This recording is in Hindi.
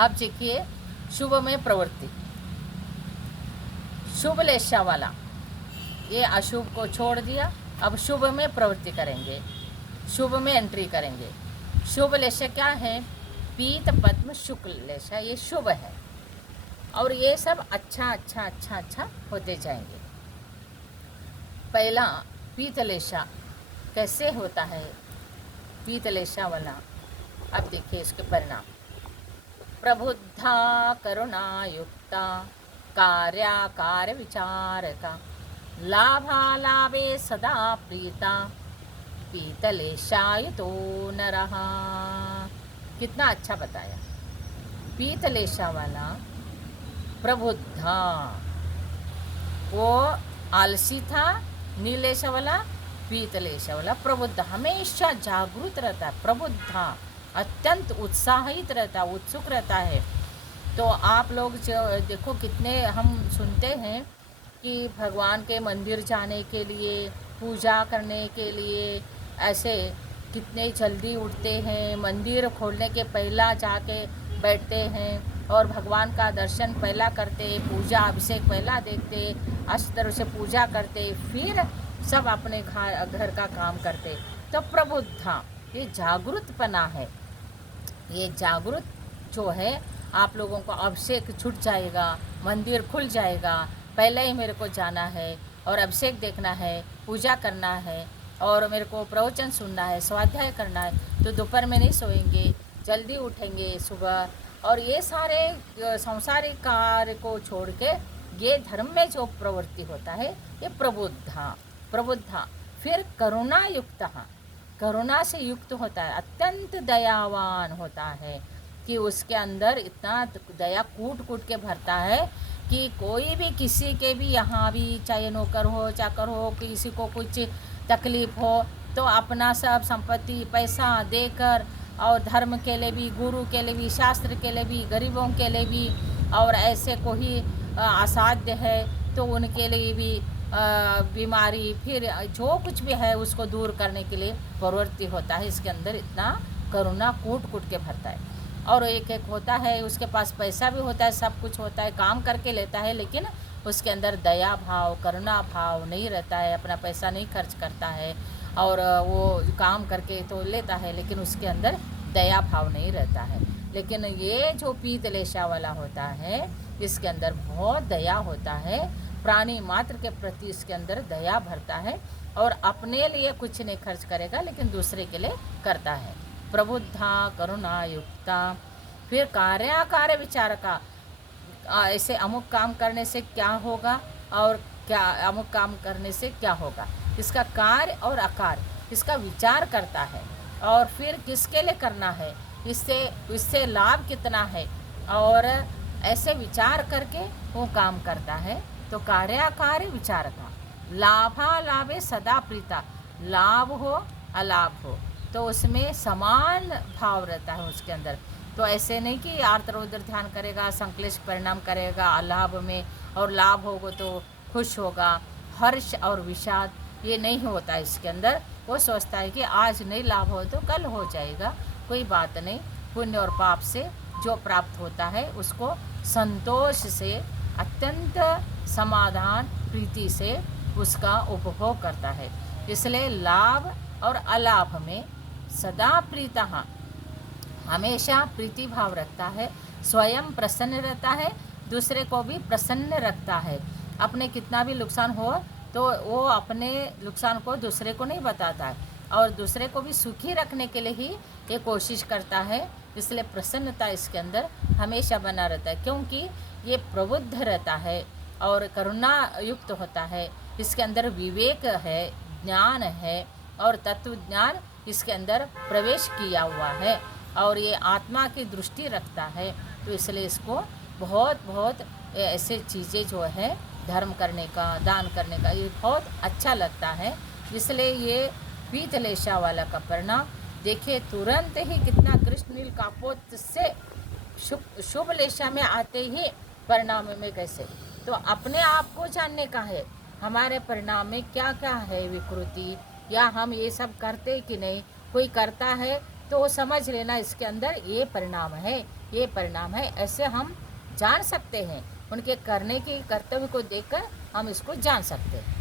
आप देखिए शुभ में प्रवृत्ति, शुभ लेशा वाला, ये अशुभ को छोड़ दिया, अब शुभ में प्रवृत्ति करेंगे, शुभ में एंट्री करेंगे। शुभ लेशा क्या है? पीत पद्म शुक्ल लेशा, ये शुभ है और ये सब अच्छा अच्छा अच्छा अच्छा होते जाएंगे। पहला पीतलेशा कैसे होता है? पीतलेशा वाला अब देखिए इसके परिणाम। प्रबुद्धा करुणायुक्ता कार्याकार विचारका लाभालाभे सदा प्रीता पीतलेशायुतो नरः। कितना अच्छा बताया। पीतलेशा वाला प्रबुद्धा, वो आलसी था। नीलेशा वाला, पीतलेशा वाला प्रबुद्ध, हमेशा जागरूक रहता है। प्रबुद्धा अत्यंत उत्साहित रहता, उत्सुक रहता है। तो आप लोग जो देखो कितने हम सुनते हैं कि भगवान के मंदिर जाने के लिए, पूजा करने के लिए ऐसे कितने जल्दी उठते हैं, मंदिर खोलने के पहला जाके बैठते हैं और भगवान का दर्शन पहला करते, पूजा अभिषेक पहला देखते, अच्छी तरह से पूजा करते, फिर सब अपने घर का काम करते। तो प्रबुद्धा, ये जागरूकपना है। ये जागरूक जो है, आप लोगों को अभिषेक छूट जाएगा, मंदिर खुल जाएगा, पहले ही मेरे को जाना है और अभिषेक देखना है, पूजा करना है और मेरे को प्रवचन सुनना है, स्वाध्याय करना है, तो दोपहर में नहीं सोएंगे, जल्दी उठेंगे सुबह। और ये सारे सांसारिक कार्य को छोड़ के ये धर्म में जो प्रवृत्ति होता है, ये प्रबुद्धा प्रबुद्धा। फिर करुणा युक्त, करुणा से युक्त होता है, अत्यंत दयावान होता है कि उसके अंदर इतना दया कूट कूट के भरता है कि कोई भी किसी के भी यहाँ भी, चाहे नौकर हो चाकर हो, किसी को कुछ तकलीफ हो तो अपना सब संपत्ति पैसा देकर, और धर्म के लिए भी, गुरु के लिए भी, शास्त्र के लिए भी, गरीबों के लिए भी, और ऐसे कोई असाध्य है तो उनके लिए भी बीमारी, फिर जो कुछ भी है उसको दूर करने के लिए प्रवृत्ति होता है। इसके अंदर इतना करुणा कूट कूट के भरता है। और एक एक होता है उसके पास पैसा भी होता है, सब कुछ होता है, काम करके लेता है, लेकिन उसके अंदर दया भाव, करुणा भाव नहीं रहता है, अपना पैसा नहीं खर्च करता है और वो काम करके तो लेता है, लेकिन उसके अंदर दया भाव नहीं रहता है। लेकिन ये जो पीतलेशा वाला होता है, इसके अंदर बहुत दया होता है, प्राणी मात्र के प्रति इसके अंदर दया भरता है और अपने लिए कुछ नहीं खर्च करेगा, लेकिन दूसरे के लिए करता है। प्रबुद्धा करुणा युक्ता। फिर कार्याकार विचारका, ऐसे अमुक काम करने से क्या होगा और क्या अमुक काम करने से क्या होगा, इसका कार्य और आकार, इसका विचार करता है और फिर किसके लिए करना है, इससे लाभ कितना है, और ऐसे विचार करके वो काम करता है। तो कार्याकार विचार का लाभालाभे सदा प्रीता, लाभ हो अलाभ हो तो उसमें समान भाव रहता है उसके अंदर। तो ऐसे नहीं कि आर्तर उधर ध्यान करेगा, संक्लेश परिणाम करेगा अलाभ में, और लाभ होगा तो खुश होगा, हर्ष और विषाद ये नहीं होता इसके अंदर। वो सोचता है कि आज नहीं लाभ हो तो कल हो जाएगा, कोई बात नहीं, पुण्य और पाप से जो प्राप्त होता है उसको संतोष से, अत्यंत समाधान प्रीति से उसका उपभोग करता है। इसलिए लाभ और अलाभ में सदा प्रीता, हमेशा प्रीति भाव रखता है, स्वयं प्रसन्न रहता है, दूसरे को भी प्रसन्न रखता है। अपने कितना भी नुकसान हो तो वो अपने नुकसान को दूसरे को नहीं बताता है और दूसरे को भी सुखी रखने के लिए ही ये कोशिश करता है। इसलिए प्रसन्नता इसके अंदर हमेशा बना रहता है, क्योंकि ये प्रबुद्ध रहता है और करुणा युक्त होता है। इसके अंदर विवेक है, ज्ञान है और तत्व ज्ञान इसके अंदर प्रवेश किया हुआ है और ये आत्मा की दृष्टि रखता है। तो इसलिए इसको बहुत बहुत ऐसे चीज़ें जो है धर्म करने का, दान करने का, ये बहुत अच्छा लगता है। इसलिए ये पीतलेशा वाला का परिणाम देखिए, तुरंत ही कितना कृष्ण नील कापोत से शुभ लेशा में आते ही परिणाम में कैसे, तो अपने आप को जानने का है हमारे परिणाम में क्या क्या है विकृति, या हम ये सब करते कि नहीं। कोई करता है तो वो समझ लेना इसके अंदर ये परिणाम है, ये परिणाम है, ऐसे हम जान सकते हैं। उनके करने की कर्तव्य को देखकर हम इसको जान सकते हैं।